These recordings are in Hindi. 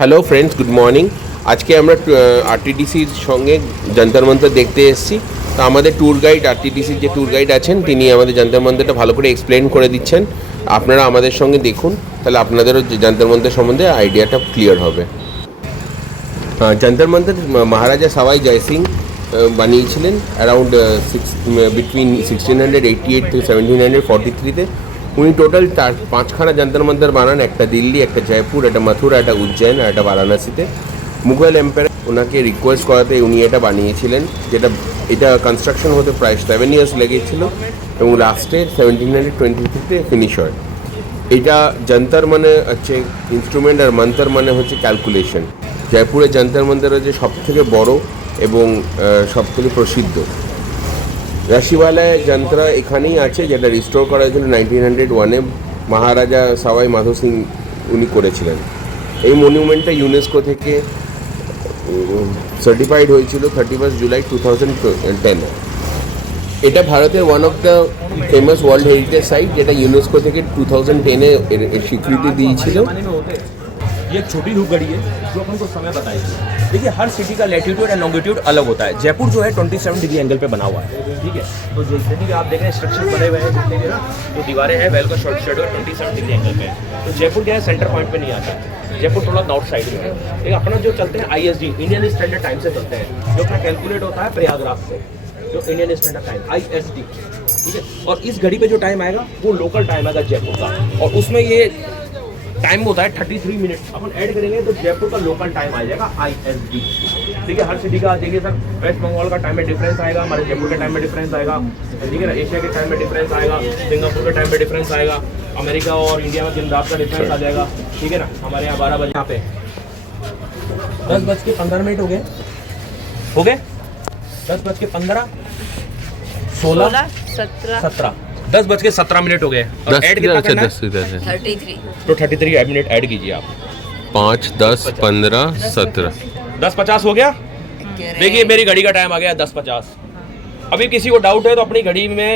Hello friends, good morning. আজকে আমরা আরটিডিসির সঙ্গে যন্তর মন্তর দেখতে এসেছি। তো আমাদের ট্যুর গাইড, আরটিডিসির যে ট্যুর গাইড আছেন, তিনি আমাদের যন্তর মন্তরটা ভালো করে এক্সপ্লেন করে দিচ্ছেন। আপনারা আমাদের সঙ্গে দেখুন, তাহলে আপনাদেরও যন্তর মন্তর সম্বন্ধে আইডিয়াটা ক্লিয়ার হবে। যন্তর মন্তর মহারাজা সবাই জয় সিং বানিয়েছিলেন অ্যারাউন্ড বিটুইন 1688 থেকে 1743-তে। উনি টোটাল 5খানা যন্তর মন্তর বানান, একটা দিল্লি, একটা জয়পুর, একটা মথুরা, একটা উজ্জয়ন আর একটা বারাণসীতে। মুঘল এম্পায়ার ওনাকে রিকোয়েস্ট করাতে উনি এটা বানিয়েছিলেন, এটা কনস্ট্রাকশন হতে প্রায় 7 ইয়ার্স লেগেছিল এবং লাস্টে 1723-তে ফিনিশ হয়। এটা যন্তর মানে হচ্ছে ইনস্ট্রুমেন্ট আর মন্তর মানে হচ্ছে ক্যালকুলেশন। জয়পুরের যন্তর মন্তর হচ্ছে সবথেকে বড় এবং সবথেকে প্রসিদ্ধ। রাশিওয়ালা যন্ত্র এখানেই আছে, যেটা রিস্টোর করা হয়েছিল 1901-এ মহারাজা সাওয়াই মাধো সিং উনি করেছিলেন। এই মনিউমেন্টটা ইউনেস্কো থেকে সার্টিফাইড হয়েছিল 31 জুলাই 2010। এটা ভারতের one of the famous world heritage site, যেটা ইউনেস্কো থেকে 2010-এ স্বীকৃতি দিয়েছিল। ये एक छोटी धूप घड़ी है जो अपन को समय बताएगी। देखिए, हर सिटी का लैटिट्यूड एंड लॉन्गिट्यूड अलग होता है। जयपुर जो है 27 डिग्री एंगल पे बना हुआ है, ठीक है। तो जैसे कि आप देख रहे हैं स्ट्रक्चर बने हुए हैं जितने भी ना, जो दीवारें हैं वेल का शॉर्ट शेडो 27 डिग्री एंगल पे है। तो जयपुर क्या है, सेंटर पॉइंट पे नहीं आता है। जयपुर थोड़ा नॉर्थ साइड में है। एक अपना जो चलते हैं ISD, इंडियन स्टैंडर्ड टाइम से चलते हैं, जो अपना कैलकुलेट होता है प्रयागराज से, जो इंडियन स्टैंडर्ड टाइम ISD, ठीक है। और इस घड़ी पे जो टाइम आएगा वो लोकल टाइम आएगा जयपुर का, और उसमें ये टाइम होता है 33 मिनट। अपन ऐड करेंगे तो जयपुर का लोकल टाइम आ जाएगा ISD, ठीक है। हर सिटी का देखिए सर, वेस्ट बंगाल का टाइम में डिफरेंस आएगा, हमारे जयपुर के टाइम में डिफरेंस आएगा, ठीक है ना। एशिया के टाइम में डिफरेंस आएगा, सिंगापुर के टाइम में डिफरेंस आएगा, अमेरिका और इंडिया में दिन रात का डिफरेंस आ जाएगा, ठीक है ना। हमारे यहाँ 12 बजे, यहाँ पे 10:15 हो गए, 10:15, 16, 17, 10:17 हो गए। और ऐड कितना करना है? 33। तो 33 मिनट ऐड कीजिए आप। 5, 10, 15, 17। 10:50 हो गया। देखिए मेरी घड़ी का टाइम आ गया 10:50। अभी किसी को डाउट है तो अपनी घड़ी में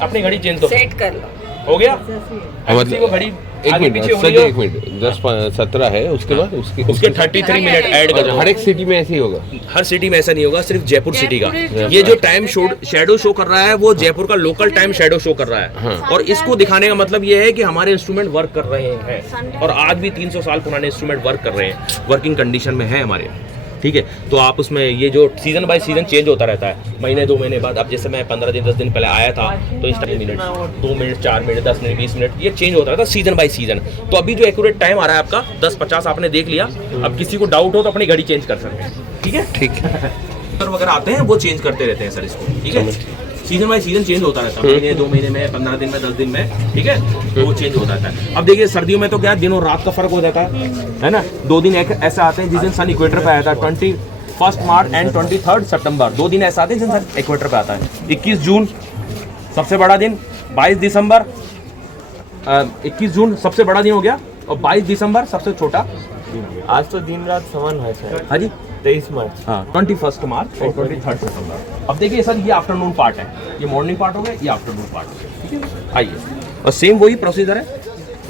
अपनी घड़ी चेंज तो सेट कर लो। हो गया। किसी को घड़ी एक आगे मिनट, पीछे हो रही सर, हो, 1 मिनट, 10-17 है, उसके बाद उसके 33 मिनट ऐड कर दो। हर एक सिटी में ऐसे ही होगा। हर सिटी में ऐसा नहीं होगा, सिर्फ जयपुर सिटी का। ये जो टाइम शैडो शो कर रहा है वो जयपुर का लोकल टाइम शैडो शो कर रहा है। और इसको दिखाने का मतलब ये है कि हमारे इंस्ट्रूमेंट वर्क कर रहे हैं, और आज भी 300 साल पुराने इंस्ट्रूमेंट वर्क कर रहे हैं, वर्किंग कंडीशन में है हमारे, ठीक है। तो आप उसमें ये जो सीजन बाय सीजन चेंज होता रहता है, महीने 2 महीने बाद। अब जैसे मैं 15 दिन 10 दिन पहले आया था तो इस time minute 2 minute 4 minute 10 minute 20 minute ये चेंज होता रहता है सीजन बाय सीजन। तो अभी जो एक्यूरेट टाइम आ रहा है आपका 10:50 आपने देख लिया। अब किसी को डाउट हो तो अपनी घड़ी चेंज कर सकते हैं, ठीक है। ठीक है। सर वगैरह आते हैं वो चेंज करते रहते हैं सर इसको, ठीक है। सीजन बाय सीजन चेंज होता रहता है, महीने 2 महीने में, 15 दिन में, 10 दिन में, ठीक है। तो वो चेंज होता रहता है। अब देखिए सर्दियों में तो क्या दिन और रात का फर्क हो जाता है ना। 2 दिन ऐसे आते हैं जिस दिन सन इक्वेटर पे आया था, 21 मार्च एंड 23 सितंबर। 2 दिन ऐसा आते हैं जिस दिन सन इक्वेटर पे आता है। 21 जून सबसे बड़ा दिन, 22 दिसंबर 21 जून सबसे बड़ा दिन हो गया, और 22 दिसंबर सबसे छोटा। आज तो दिन रात समान है सर। हाँ जी, 23 मार्च। हाँ, 21 मार्च और 23 सितंबर। अब देखिए सर, ये आफ्टरनून पार्ट है, ये मॉर्निंग पार्ट हो गया, ये आफ्टरनून पार्ट हो गया, ठीक है। आइए, और सेम वही प्रोसीजर है।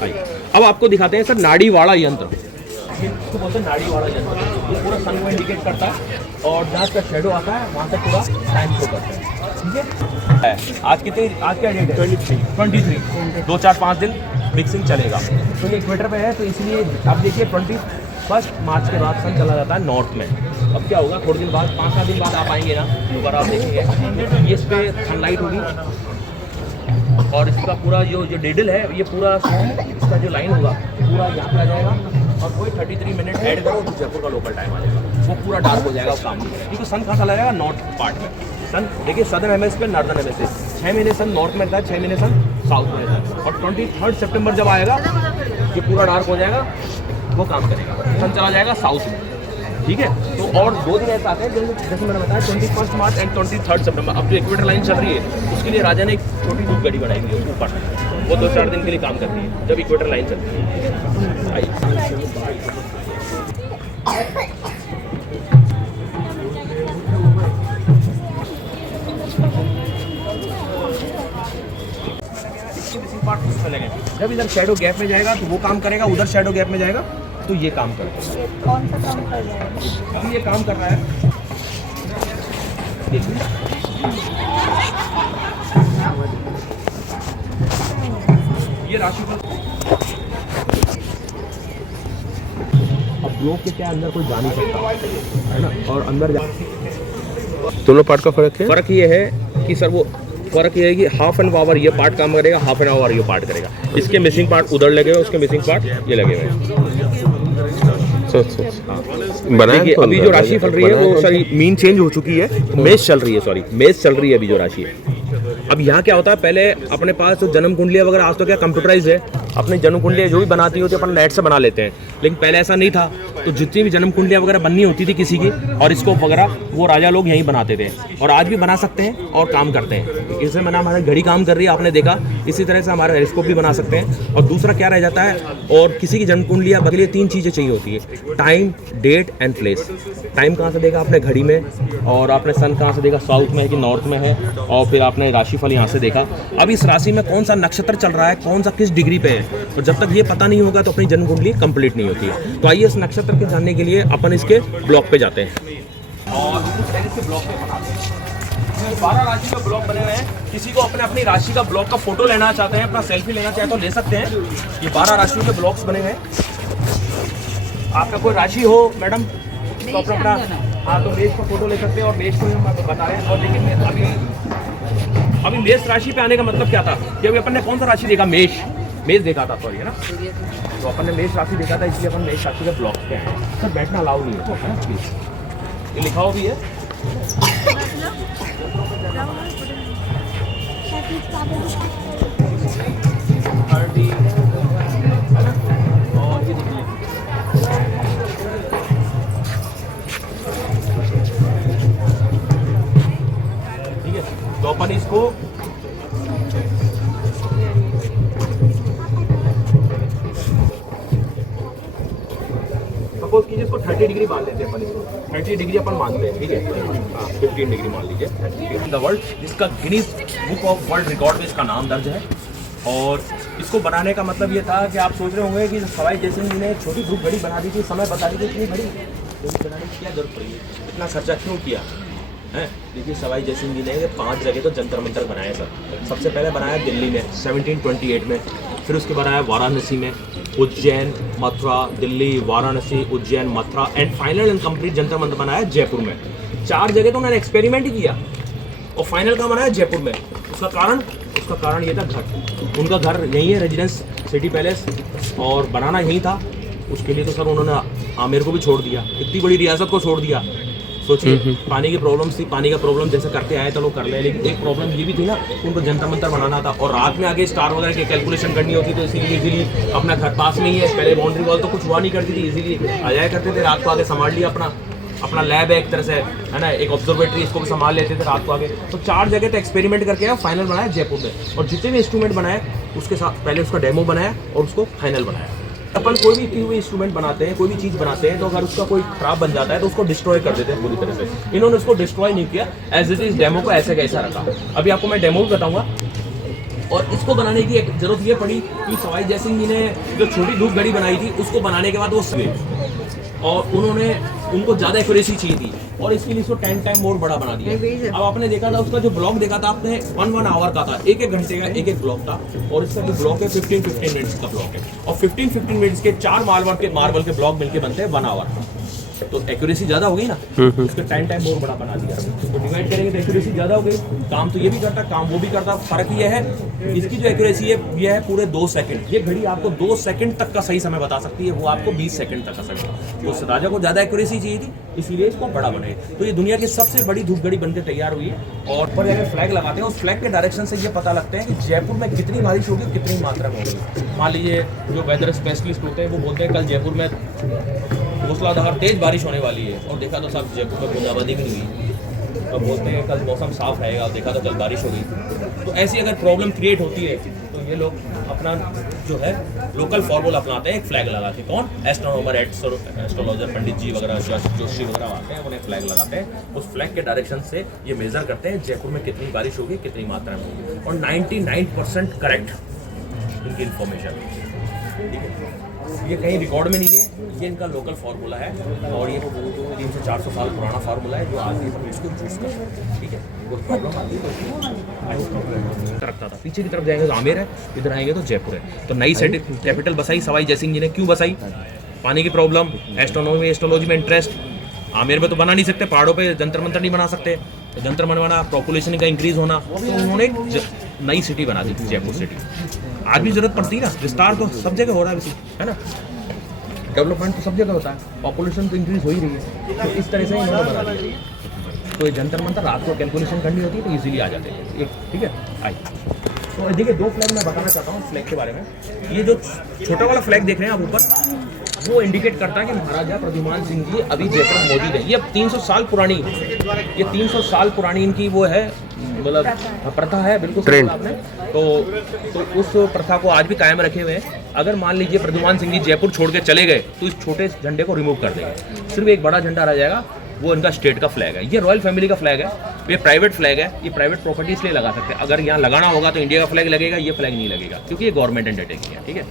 आइए अब आपको दिखाते हैं सर नाड़ी वाला यंत्र। इसको बोलते हैं नाड़ी वाला यंत्र। ये पूरा सन को इंडिकेट करता है, और जहाँ का शेडो आता है वहाँ से पूरा टाइम शो करता है, ठीक है। आज क्या डेट है? 23। 2, 4, 5 दिन मिक्सिंग चलेगा। तो ये इक्वेटर पे है, तो इसलिए आप देखिए 21 मार्च के बाद सन चला जाता है नॉर्थ में। अब क्या होगा, थोड़े दिन बाद 5-7 दिन बाद आप आएंगे ना, दोबारा आप देखेंगे ये इस पर सनलाइट होगी, और इसका पूरा जो डिडल है, ये पूरा इसका जो लाइन होगा पूरा यहाँ पे आ जाएगा, और कोई 33 मिनट ऐड करो तो जयपुर का लोकल टाइम आ जाएगा, वो पूरा डार्क हो जाएगा, वो काम नहीं करेगा। क्योंकि सन कहाँ चला जाएगा, नॉर्थ पार्ट में। सन देखिए सदर्न हेमिस्फीयर नॉर्दर्न हेमिस्फीयर 6 महीने सन नॉर्थ में रहता है, 6 महीने सन साउथ में रहता है। और 23 सितंबर जब आएगा ये पूरा डार्क हो जाएगा, वो काम करेगा, सन चला जाएगा साउथ में, ठीक है। तो और 2 दिन ऐसा आते हैं जैसे मैंने बताया 21 मार्च एंड 23 सितंबर। अब जो इक्वेटर लाइन चल रही है उसके लिए राजा ने एक छोटी धूप घड़ी बनाई हुई है ऊपर, वो 2-4 दिन के लिए काम करती है जब इक्वेटर लाइन चलती है। आइए जब इधर शैडो गैप में जाएगा तो वो काम करेगा, उधर शैडो गैप में जाएगा तो ये काम करता है। कौन सा काम कर रहा है? अब ये काम कर रहा है, देखिए ये राशिफल। अब ब्लॉक के क्या अंदर कोई जा नहीं सकता है ना, और अंदर जा दोनों पार्ट का फर्क है। फर्क ये है कि सर वो फर्क ये है कि हाफ एन आवर ये पार्ट काम करेगा, हाफ एन आवर ये पार्ट करेगा। इसके मिसिंग पार्ट उधर लगे हुए, उसके मिसिंग पार्ट ये लगे हुए हैं। बनाया देखिए तो अभी जो राशि फल रही है वो सारी मीन चेंज हो चुकी है, मेष चल रही है, सॉरी मेष चल रही है अभी जो राशि है। अब यहाँ क्या होता है, पहले अपने पास जो जन्म कुंडलियाँ वगैरह, आज तो क्या कंप्यूटराइज है, अपनी जन्म कुंडलियाँ जो भी बनाती होती है अपन नेट से बना लेते हैं, लेकिन पहले ऐसा नहीं था। तो जितनी भी जन्म कुंडलियाँ वगैरह बननी होती थी किसी की, और इसको वगैरह वो राजा लोग यहीं बनाते थे, और आज भी बना सकते हैं और काम करते हैं। इससे मैंने हमारी घड़ी काम कर रही है, आपने देखा। इसी तरह से हमारा टेलीस्कोप भी बना सकते हैं। और दूसरा क्या रह जाता है, और किसी की जन्म कुंडलियाँ बदलिए, 3 चीज़ें चाहिए होती है, time, date and place. Time कहाँ से देगा आपने घड़ी में, और आपने सन कहाँ से देखा, साउथ में है कि नॉर्थ में है, और फिर आपने राशिफल यहाँ से देखा। अब इस राशि में कौन सा नक्षत्र चल रहा है, कौन सा किस डिग्री पे है, तो जब तक ये पता नहीं होगा तो अपनी जन्म कुंडली कंप्लीट नहीं होती है। तो आइए इस नक्षत्र के जानने के लिए अपन इसके ब्लॉक पे जाते हैं और उस तरह के ब्लॉक पे बनाते हैं। 12 राशि का ब्लॉक बने हुए हैं। किसी को अपनी राशि का ब्लॉक का फोटो लेना चाहते हैं, अपना सेल्फी लेना चाहते हैं तो ले सकते हैं। ये 12 राशियों के ब्लॉक्स बने हुए हैं। आपका कोई राशि हो मैडम तो अपना हाँ तो मेष का फोटो ले सकते हैं, और मेष को हम आपको बता रहे हैं। और लेकिन अभी मेष राशि पे आने का मतलब क्या था कि अभी अपन ने कौन सा राशि देखा, मेष देखा था, सॉरी है ना। तो अपन ने मेष राशि देखा था, इसलिए अपन मेष राशि के ब्लॉक पे हैं। सर बैठना अलाउ नहीं है प्लीज। ये लिखा हुआ भी है। और ये देखिए ठीक है। तो अपन इसको सपोज कीजिए इसको 30 डिग्री मान लेते हैं अपन, इसको 30 डिग्री अपन मानते हैं, ठीक है। 15 डिग्री मान लीजिए। द वर्ल्ड, जिसका Guinness book of world record में इसका नाम दर्ज है। और इसको बनाने का मतलब ये था कि आप सोच रहे होंगे कि सवाई जयसिंह जी ने छोटी धूप घड़ी बना दी थी, समय बता दी थी, इतनी घड़ी बनाने की क्या जरूरत पड़ी, इतना खर्चा क्यों किया है। देखिए सवाई जयसिंह जी ने 5 जगह तो जंतर मंतर बनाए सर। सबसे पहले बनाया दिल्ली में 1728 में, फिर उसके बनाया वाराणसी में, Ujjain, Mathura, Delhi, Varanasi, Ujjain, Mathura, and final and complete Jantar Mantar बनाया जयपुर में। 4 जगह तो उन्होंने एक्सपेरिमेंट ही किया, और फाइनल का बनाया जयपुर में। उसका कारण ये था घर, उनका घर यहीं है, रेजिडेंस सिटी पैलेस, और बनाना यहीं था। उसके लिए तो सर उन्होंने आमेर को भी छोड़ दिया, इतनी बड़ी रियासत को छोड़ दिया। सोचिए पानी की प्रॉब्लम थी, पानी का प्रॉब्लम जैसे करते आए तो लोग कर ले, लेकिन एक प्रॉब्लम ये भी थी ना, उनको जंतर मंतर बनाना था, और रात में आगे स्टार वगैरह की कैलकुलेशन करनी होती, तो इसीलिए इजीली अपना घर पास में ही है। पहले बाउंड्री वॉल तो कुछ हुआ नहीं करती थी, इजीली आ जाया करते थे, रात को आगे संभाल लिया। अपना लैब है एक तरह से, है ना, एक ऑब्जर्वेटरी, इसको भी संभाल लेते थे रात को आगे। तो 4 जगह तो एक्सपेरिमेंट करके आया, फाइनल बनाया जयपुर में। और जितने भी इंस्ट्रूमेंट बनाए उसके साथ पहले उसका डेमो बनाया और उसको फाइनल बनाया। अपन कोई भी हुए इंस्ट्रूमेंट बनाते हैं, कोई भी चीज़ बनाते हैं, तो अगर उसका कोई खराब बन जाता है तो उसको डिस्ट्रॉय कर देते हैं पूरी तरह से। इन्होंने उसको डिस्ट्रॉय नहीं किया, एज इट इज डेमो को ऐसे कैसा रखा। अभी आपको मैं डेमो भी बताऊंगा। और इसको बनाने की एक जरूरत ये पड़ी कि सवाई जयसिंह जी ने जो छोटी धूप घड़ी बनाई थी, उसको बनाने के बाद वो और उनको ज़्यादा एक्यूरेसी चाहिए थी, और इसके लिए इसको 10 टाइम मोर बड़ा बना दिया। अब आपने देखा था उसका जो ब्लॉक देखा था आपने, 1 आवर का था, 1 घंटे का एक ब्लॉक था। और इसका जो ब्लॉक है 15 मिनट्स का ब्लॉक है, और 15 मिनट्स के 4 मार्बल के ब्लॉक मिलके बनते हैं 1 आवर। तो एक्यूरेसी ज़्यादा हो गई ना, उसका टाइम मोर बड़ा बना दिया। तो डिवाइड करेंगे तो एक्यूरेसी ज़्यादा हो गई। काम तो ये भी करता, काम वो भी करता। फर्क ये है, इसकी जो एक्यूरेसी है ये है पूरे 2 सेकंड। ये घड़ी आपको 2 सेकंड तक का सही समय बता सकती है, वो आपको 20 सेकंड तक का समय। तो उस राजा को ज़्यादा एक्यूरेसी चाहिए थी, इसीलिए इसको बड़ा बने। तो ये दुनिया की सबसे बड़ी धूप घड़ी बनकर तैयार हुई है। और पर अगर फ्लैग लगाते हैं, उस फ्लैग के डायरेक्शन से ये पता लगता है कि जयपुर में कितनी बारिश होगी, कितनी मात्रा में होगी। मान लीजिए जो वेदर स्पेशलिस्ट होते हैं वो बोलते हैं कल जयपुर में मूसलाधार तेज बारिश होने वाली है, और देखा तो सब जयपुर में बूंदाबांदी भी नहीं हुई। अब बोलते हैं कल मौसम साफ रहेगा, देखा तो कल बारिश हो गई। तो ऐसी अगर प्रॉब्लम क्रिएट होती है तो ये लोग अपना जो है लोकल फॉर्मूला अपनाते हैं, एक फ्लैग लगा के। कौन? एस्ट्रोनॉमर, एस्ट्रोलॉजर, पंडित जी वगैरह, जोशी वगैरह आते हैं, उन्हें फ्लैग लगाते हैं। उस फ्लैग के डायरेक्शन से ये मेजर करते हैं जयपुर में कितनी बारिश होगी, कितनी मात्रा में होगी, और 99% करेक्ट इनकी इन्फॉर्मेशन। ठीक है। ये कहीं रिकॉर्ड में नहीं है, ये इनका लोकल फार्मूला है और ये 300-400 साल पुराना फार्मूला है जो आज भी हम इसको यूज़ करते हैं। ठीक है, कोई प्रॉब्लम आती है तो रखता था। पीछे की तरफ जाएंगे तो आमेर है, इधर आएंगे तो जयपुर है। तो नई सिटी कैपिटल बसाई सवाई जयसिंह जी ने। क्यों बसाई? पानी की प्रॉब्लम, एस्ट्रोनॉमी एस्ट्रोलॉजी में इंटरेस्ट। आमेर में तो बना नहीं सकते, पहाड़ों पे जंतर मंतर नहीं बना सकते, तो जंतर बनवाना, पॉपुलेशन का इंक्रीज होना, तो उन्होंने एक नई सिटी बना दी थी, जयपुर सिटी। आज भी जरूरत पड़ती है ना, विस्तार तो सब जगह हो रहा है वैसे, है ना, डेवलपमेंट तो सब जगह होता है, पॉपुलेशन तो इंक्रीज हो ही रही है, तो इस तरह से इन्होंने बना दिया। तो ये जंतर मंतर रात को कैलकुलेशन करनी होती है तो इजीली आ जाते हैं। एक ठीक है, आइए। तो देखिए दो फ्लैग मैं बताना चाहता हूँ फ्लैग के बारे में। ये जो छोटा वाला फ्लैग देख रहे हैं आप ऊपर, वो इंडिकेट करता है कि महाराजा प्रद्युम्न सिंह जी अभी जयपुर मौजूद है। ये 300 साल पुरानी, ये 300 साल पुरानी इनकी वो है, मतलब प्रथा है, बिल्कुल सही बोला आपने। तो उस प्रथा को आज भी कायम रखे हुए हैं। अगर मान लीजिए प्रद्युम्न सिंह जी जयपुर छोड़ के चले गए तो इस छोटे झंडे को रिमूव कर देंगे, सिर्फ एक बड़ा झंडा रह जाएगा, वो इनका स्टेट का फ्लैग है। ये रॉयल फैमिली का फ्लैग है, ये प्राइवेट फ्लैग है, ये प्राइवेट प्रॉपर्टी इसलिए लगा सकते हैं। अगर यहाँ लगाना होगा तो इंडिया का फ्लैग लगेगा, ये फ्लैग नहीं लगेगा क्योंकि ये गवर्नमेंट अंडरटेकिंग है। ठीक है,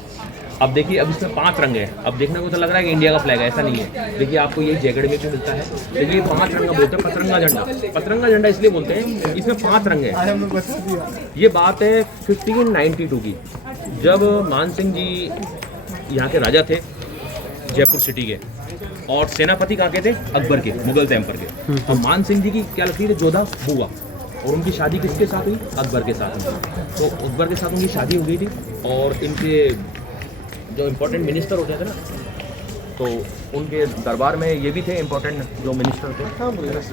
अब देखिए, अब इसमें 5 रंग है। अब देखने को तो लग रहा है कि इंडिया का फ्लैग है, ऐसा नहीं है। देखिए आपको ये जैकेट में भी मिलता है, देखिए 5 रंग बोलते हैं, पतरंगा झंडा। पतरंगा झंडा इसलिए बोलते हैं, इसमें 5 रंग है। ये बात है 1592 की, जब मान सिंह जी यहाँ के राजा थे जयपुर सिटी के, और सेनापति कहाँ के थे? अकबर के, मुगल टेम्पर के। तो मान सिंह जी की क्या लगती है? जोधा बुआ। और उनकी शादी किसके साथ हुई? अकबर के साथ हुई। तो अकबर के साथ उनकी शादी हो गई थी, और इनके जो इम्पोर्टेंट मिनिस्टर होते थे ना, तो उनके दरबार में ये भी थे इम्पोर्टेंट जो मिनिस्टर थे।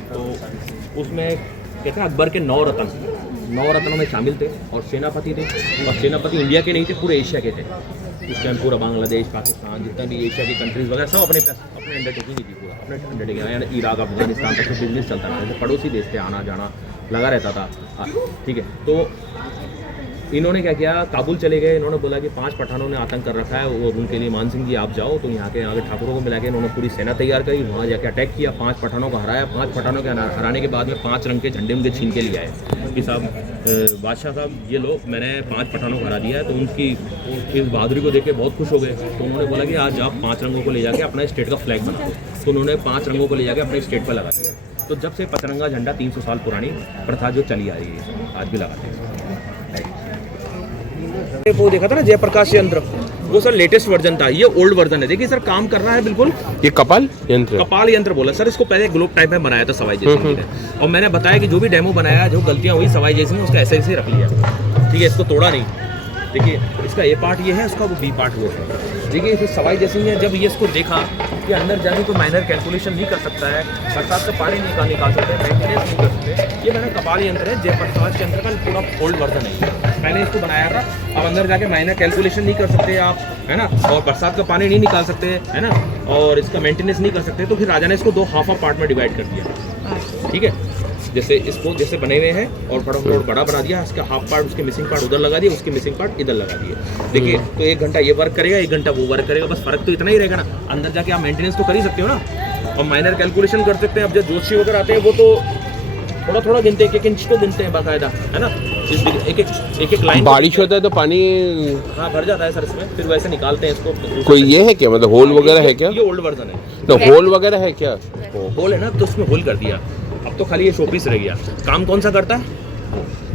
तो उसमें कहते हैं अकबर के 9 रत्नों में शामिल थे, और सेनापति थे। और सेनापति इंडिया के नहीं थे, पूरे एशिया के थे। उस टाइम पूरा बांग्लादेश, पाकिस्तान, जितना भी एशिया की कंट्रीज वगैरह सब अपने अंडरटेकिंग ही थी, पूरा अपने अंडरटेकिंग। इराक, अफगानिस्तान तक तो बिजनेस चलता रहता था, पड़ोसी देश थे, आना जाना लगा रहता था। ठीक है, तो इन्होंने क्या किया? काबुल चले गए। इन्होंने बोला कि 5 पठानों ने आतंक कर रखा है, और उनके लिए मान सिंह जी आप जाओ। तो यहाँ के ठाकुरों को मिला के इन्होंने पूरी सेना तैयार करी, वहाँ जाके अटैक किया, 5 पठानों को हराया। 5 पठानों के हराने के बाद में 5 रंग के झंडे उनके छीन के लिए आए कि साहब बादशाह साहब, ये लो, मैंने 5 पठानों को हरा दिया है। तो उनकी इस बहादुरी को देख के बहुत खुश हो गए। तो उन्होंने बोला कि आज आप 5 रंगों को ले जाके अपना स्टेट का फ्लैग बनाओ। तो उन्होंने 5 रंगों को ले जाके अपने स्टेट पर लगा दिया। तो जब से पतरंगा झंडा 300 साल पुरानी प्रथा जो चली आ रही है, आज भी लगाते हैं। वो देखा था ना जयप्रकाश यंत्र, वो सर लेटेस्ट वर्जन था, ये ओल्ड वर्जन है। देखिए सर काम कर रहा है बिल्कुल। ये कपाल यंत्र बोला सर, इसको पहले ग्लोब टाइप में बनाया था सवाई जयसिंह ने। और मैंने बताया कि जो भी डेमो बनाया, जो गलतियां हुई सवाई जयसिंह ने, उसका ऐसे ही रख लिया। ठीक है, इसको तोड़ा नहीं। देखिए इसका ए पार्ट ये है, उसका वो बी पार्ट वो है। देखिए फिर सवाई जयसिंह ने जब ये इसको देखा कि अंदर जाने को माइनर कैलकुलेशन नहीं कर सकता है, बरसात का पानी नहीं निकाल सकते, मेंटेनेंस नहीं कर सकते। ये मैंने कपाल यंत्र है, जयप्रकाश यंत्र का पूरा ओल्ड वर्जन है। मैंने इसको बनाया था। अब अंदर जाके माइनर कैलकुलेशन नहीं कर सकते आप, है ना, और बरसात का पानी नहीं निकाल सकते, है ना, और इसका मेंटेनेंस नहीं कर सकते। तो फिर राजा ने इसको 2 हाफ पार्ट में डिवाइड कर दिया। ठीक है, जैसे इसको जैसे बने हुए हैं, और बड़ा बना दिया, इसका हाफ पार्ट, उसके मिसिंग पार्ट उधर लगा दिया, उसके मिसिंग पार्ट इधर लगा दिए। देखिए तो 1 घंटा ये वर्क करेगा, 1 घंटा वो वर्क करेगा, बस फर्क तो इतना ही रहेगा ना। अंदर जाके आप मेंटेनेंस तो कर ही सकते हो ना, और माइनर कैलकुलेशन कर सकते हैं। अब जब जोशी वगैरह आते हैं वो तो थोड़ा गिनते हैं, 1 इंच को गिनते हैं बाकायदा, है ना। एक लाइन बारिश होता है तो पानी भर जाता है सर इसमें, फिर वैसे निकालते हैं इसको। कोई ये है क्या, मतलब होल वगैरह है क्या? ये ओल्ड वर्जन है, तो होल वगैरह है क्या? होल है ना, तो उसमें होल कर दिया। अब तो खाली ये शोपीस रह गया। काम कौन सा करता है?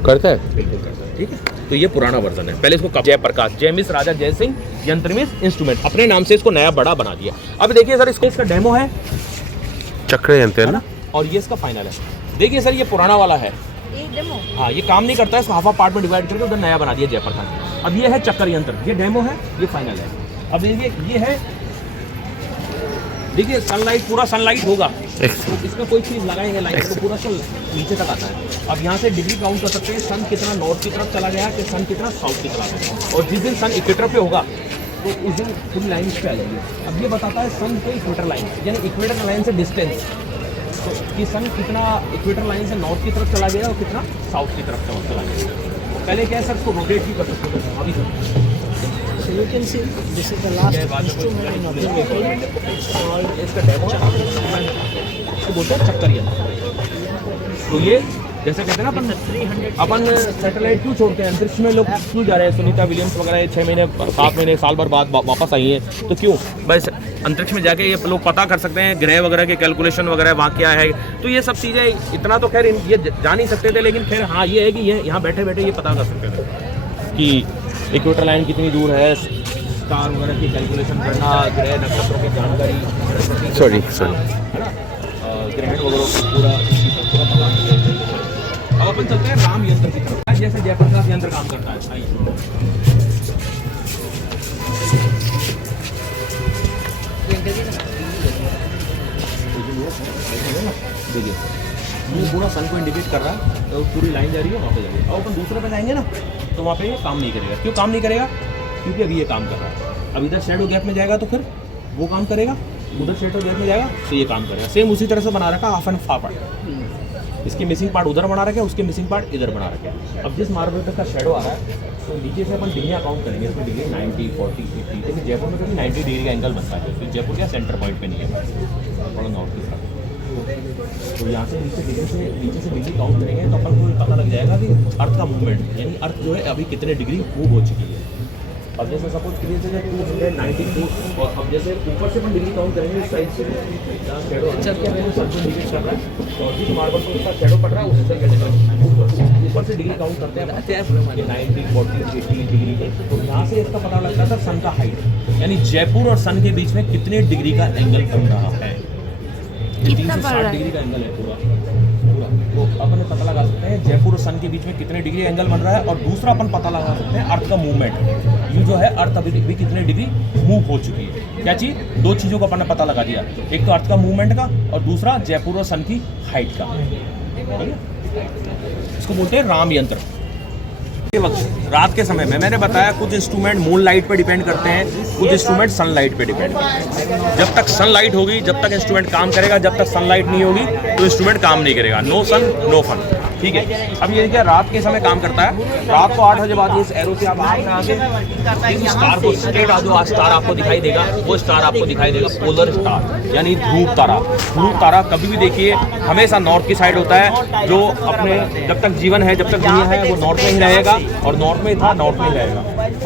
करता है, बिल्कुल करता है। ठीक है, तो ये पुराना वर्जन है। पहले इसको जयप्रकाश, जयमिस राजा जयसिंह यंत्रमिस इंस्ट्रूमेंट, अपने नाम से इसको नया बड़ा बना दिया। अब देखिए सर, इसका डेमो है, चक्र यंत्र है ना, और ये इसका फाइनल है। देखिए सर, ये पुराना वाला है, हाँ, ये काम नहीं करता है, इसको हाफ पार्ट में डिवाइड करके उधर नया बना दिया जयप्रकाश। अब ये है चक्कर यंत्र, ये डेमो है, ये फाइनल है। अब ये है, देखिए सनलाइट, पूरा सनलाइट होगा, इसमें कोई चीज़ लगाएंगे लाइट तो पूरा सन नीचे तक आता है। अब यहाँ से डिग्री काउंट कर सकते हैं, सन कितना नॉर्थ की तरफ चला गया, कि सन कितना साउथ की तरफ है। और जिस दिन सन इक्वेटर पे होगा तो उस दिन पूरी लाइन पे आ जाएगी। अब ये बताता है सन के इक्वेटर लाइन, यानी इक्वेटर लाइन से डिस्टेंस, तो कि सन कितना इक्वेटर लाइन से नॉर्थ की तरफ चला गया और कितना साउथ की तरफ चला गया। पहले क्या है सर, इसको रोटेट भी कर सकते हैं अभी sir. So you can see this is the last instrument in observation. इसका डेमो है, इसको बोलते हैं चक्कर यंत्र। तो ये जैसे कहते हैं ना अपन सैटेलाइट क्यों छोड़ते हैं अंतरिक्ष में, लोग क्यों जा रहे हैं? सुनीता विलियम्स वगैरह 6 महीने 7 महीने साल भर बाद वापस आई है, तो क्यों? बस अंतरिक्ष में जाके ये लोग पता कर सकते हैं ग्रह वगैरह के कैलकुलेशन वगैरह वहाँ क्या है। तो ये सब चीज़ें इतना तो खैर ये जा नहीं सकते थे, लेकिन खैर हाँ ये है कि ये यहाँ बैठे बैठे ये पता कर सकते थे कि इक्वेटर लाइन कितनी दूर है, स्टार वगैरह की कैलकुलेशन करना, ग्रह नक्षत्रों की जानकारी, सॉरी है ना, ग्रहण वगैरह को पूरा पता। अब अपन चलते हैं राम यंत्र की तरफ, जैसे जयप्रकाश यंत्र काम करता है। आइए देखिए ये पूरा सन को इंडिकेट कर रहा है, तो पूरी लाइन जा रही है वहाँ पे जाएगी। अब अपन दूसरे पे जाएंगे ना तो वहाँ पे ये काम नहीं करेगा। क्यों काम नहीं करेगा? क्योंकि अभी ये काम कर रहा है। अब इधर शेडो गैप में जाएगा तो फिर वो काम करेगा, उधर शेडो गैप में जाएगा तो ये काम करेगा। सेम उसी तरह से बना रखा हाफ एंड हाफ पार्ट, इसकी मिसिंग पार्ट उधर बना रखे, उसके मिसिंग पार्ट इधर बना रखे। अब जिस मार्बल पे का शेडो आ रहा है तो नीचे से अपन डिग्रियाँ काउंट करेंगे, इसमें डिग्री 90, 40, 50, लेकिन जयपुर में कभी 90 डिग्री का एंगल बनता है, तो जयपुर क्या सेंटर पॉइंट पे नहीं है, थोड़ा नॉर्थ की तरफ। तो यहाँ से नीचे से डिग्री काउंट करेंगे तो अपन को पता लग जाएगा कि अर्थ का मूवमेंट, यानी अर्थ जो है अभी कितने डिग्री मूव हो चुकी है। अब जैसे सपोज करिए जैसे 292, और अब जैसे ऊपर से अपन डिग्री काउंट करेंगे इस साइड से शेडो इंडिकेट कर रहा है, और जिस मार्बल पर उसका शेडो पड़ रहा है उससे ऊपर से डिग्री काउंट करते हैं 90, 40, 80 डिग्री के। तो यहाँ से इसका पता लगता था सन का हाइट, यानी जयपुर और सन के बीच में कितने डिग्री का एंगल बन रहा है। 360 डिग्री का एंगल है पूरा। तो अपन पता लगा सकते हैं जयपुर और सन के बीच में कितने डिग्री एंगल बन रहा है। और दूसरा अपन पता लगा सकते हैं अर्थ का मूवमेंट, ये जो है अर्थ अभी भी कितने डिग्री मूव हो चुकी है। क्या चीज़? दो चीज़ों का अपन ने पता लगा दिया, एक तो अर्थ का मूवमेंट का और दूसरा जयपुर और सन की हाइट का। इसको बोलते हैं राम यंत्र। वक्त रात के समय में मैंने बताया कुछ इंस्ट्रूमेंट मून लाइट पे डिपेंड करते हैं, कुछ इंस्ट्रूमेंट सनलाइट पे डिपेंड करते हैं। जब तक सनलाइट होगी जब तक इंस्ट्रूमेंट काम करेगा, जब तक सनलाइट नहीं होगी तो इंस्ट्रूमेंट काम नहीं करेगा। नो सन नो फन, ठीक है। अब ये देखिए रात के समय काम करता है, रात को 8 बजे बाद इस एरो से आप आगे स्टार को स्ट्रेट आ जाओ, स्टार आपको दिखाई देगा, वो स्टार आपको दिखाई देगा पोलर स्टार, यानी ध्रुव तारा। ध्रुव तारा कभी भी देखिए हमेशा नॉर्थ की साइड होता है, जो अपने जब तक जीवन है जब तक दुनिया है वो नॉर्थ में ही रहेगा, और नॉर्थ में था नॉर्थ में ही रहेगा।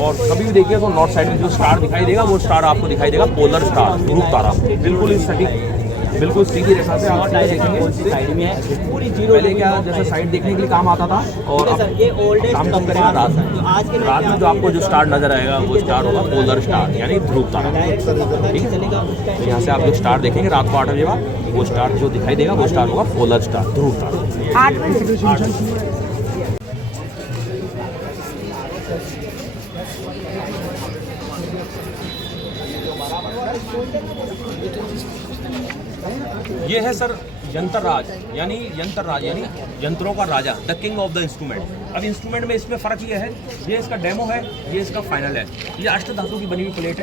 और कभी भी देखिए तो नॉर्थ साइड में जो स्टार दिखाई देगा वो स्टार आपको दिखाई देगा पोलर स्टार, ध्रुव तारा। बिल्कुल इस सटीक बिल्कुल सीधी रेखा से आप देखेंगे साइड में है पूरी जीरो। पहले क्या जैसे साइड देखने के लिए काम आता था, और अब काम कम करेगा रात में। रात में जो आपको जो स्टार नजर आएगा वो स्टार होगा पोलर स्टार, यानी ध्रुव तारा, ठीक है। तो यहाँ से आप जो स्टार देखेंगे रात को 8 बजे बाद, वो स्टार जो दिखाई देगा वो स्टार होगा पोलर स्टार, ध्रुव तारा। 8 बजे ये है सर यंत्रराज, यानी यंत्रराज यानी यंत्रों का राजा, the king of the instrument. अब इंस्ट्रूमेंट में इसमें फ़र्क ये है, ये इसका डेमो है, ये इसका फाइनल है। ये अष्ट धातु की बनी हुई प्लेट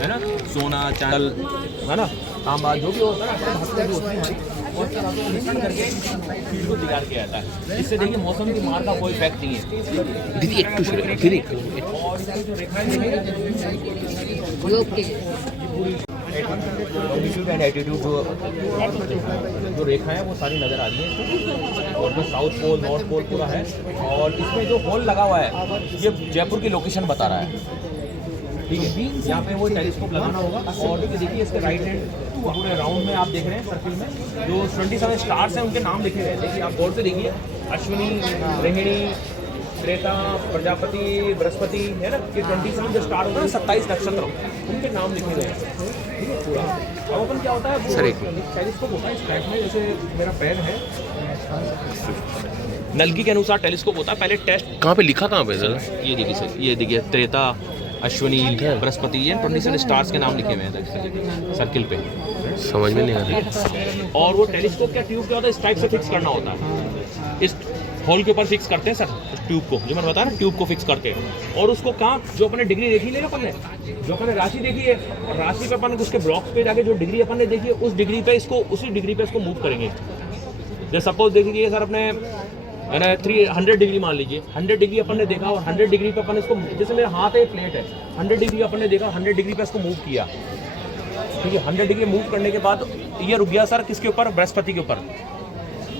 है ना, सोना चांदल है ना, तांबा जो भी होता है अष्ट धातु होती है हमारी, और मिश्रण करके फील्ड को तैयार किया जाता है। इससे देखिए मौसम की मार का कोई इफेक्ट नहीं है। दीदी एक और जो रेखाएं एटीट्यूड जो रेखा है वो सारी नज़र आ रही है, और जो साउथ पोल नॉर्थ पोल पूरा है, और इसमें जो होल लगा हुआ है ये जयपुर की लोकेशन बता रहा है, ठीक है। यहाँ पे वो टेलीस्कोप लगाना होगा, और देखिए इसके राइट हैंड पूरे राउंड में आप देख रहे हैं सर्किल में जो 27 स्टार्स हैं उनके नाम लिखे गए हैं। देखिए आप गौर से देखिए, अश्विनी, रोहिणी, त्रेता, प्रजापति, बृहस्पति, है ना, कि 27 जो स्टार होते हैं 27 नक्षत्र उनके नाम लिखे गए हैं, ठीक है पूरा। अब अपन क्या होता है सर, एक टेलीस्कोप होता है इस टाइप में, जैसे मेरा पेन है नलकी के अनुसार टेलीस्कोप होता है। पहले टेस्ट कहाँ पे लिखा, कहाँ पे सर? ये देखिए सर, ये देखिए त्रेता, अश्विनी, बृहस्पति, ये 27 स्टार्स के नाम लिखे हुए हैं सर्किल पे, समझ में नहीं आ रही। और वो टेलीस्कोप क्या ट्यूब क्या होता है इस टाइप से फिक्स करना होता है, इस होल के ऊपर फिक्स करते हैं सर ट्यूब को, जो मैंने बताया ना ट्यूब को फिक्स करके, और उसको कहाँ जो अपने डिग्री देखी लेना अपन ने, जो अपन ने राशि देखी है, और राशि पे अपन उसके ब्लॉक्स पे जाके जो डिग्री अपन ने देखी है उस डिग्री पे इसको उसी डिग्री पे इसको मूव करेंगे। जैसे सपोज देखिए सर अपने मैंने 300 डिग्री मान लीजिए, 100 डिग्री अपन ने देखा, और 100 डिग्री पे अपन इसको, जैसे मेरा हाथ है प्लेट है, 100 डिग्री अपन ने देखा, 100 डिग्री पे इसको मूव किया, ठीक है। 100 डिग्री मूव करने के बाद ये रुक गया सर किसके ऊपर, बृहस्पति के ऊपर,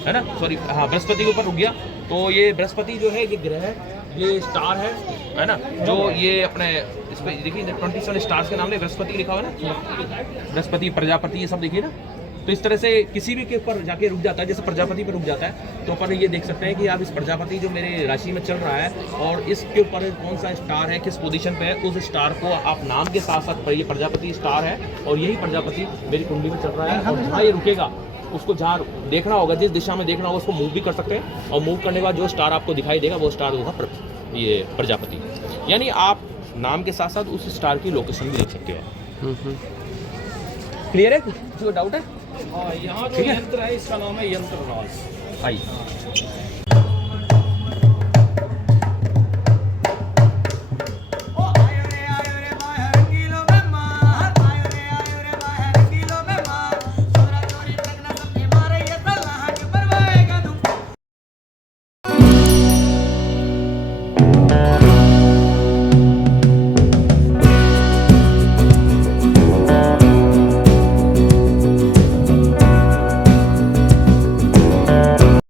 है ना, सॉरी हाँ बृहस्पति के ऊपर रुक गया। तो ये बृहस्पति जो है ये ग्रह है, ये स्टार है ना, जो ये अपने इस पे देखिए 27 स्टार्स के नाम में बृहस्पति लिखा हुआ है ना, बृहस्पति प्रजापति ये सब देखिए ना। तो इस तरह से किसी भी के ऊपर जाके रुक जाता है, जैसे प्रजापति पर रुक जाता है तो अपन ये देख सकते हैं कि आप इस प्रजापति जो मेरे राशि में चल रहा है और इसके ऊपर कौन सा स्टार है, किस पोजीशन पे है, उस स्टार को आप नाम के साथ साथ ये प्रजापति स्टार है और यही प्रजापति मेरी कुंडली में चल रहा है। और जहाँ ये रुकेगा उसको जहाँ देखना होगा, जिस दिशा में देखना होगा उसको मूव भी कर सकते हैं, और मूव करने के बाद जो स्टार आपको दिखाई देगा वो स्टार होगा ये प्रजापति। यानी आप नाम के साथ साथ उस स्टार की लोकेशन भी देख सकते हो। क्लियर है? कुछ डाउट है? हाँ, यहाँ जो यंत्र है इसका नाम है यंत्र राज। आइए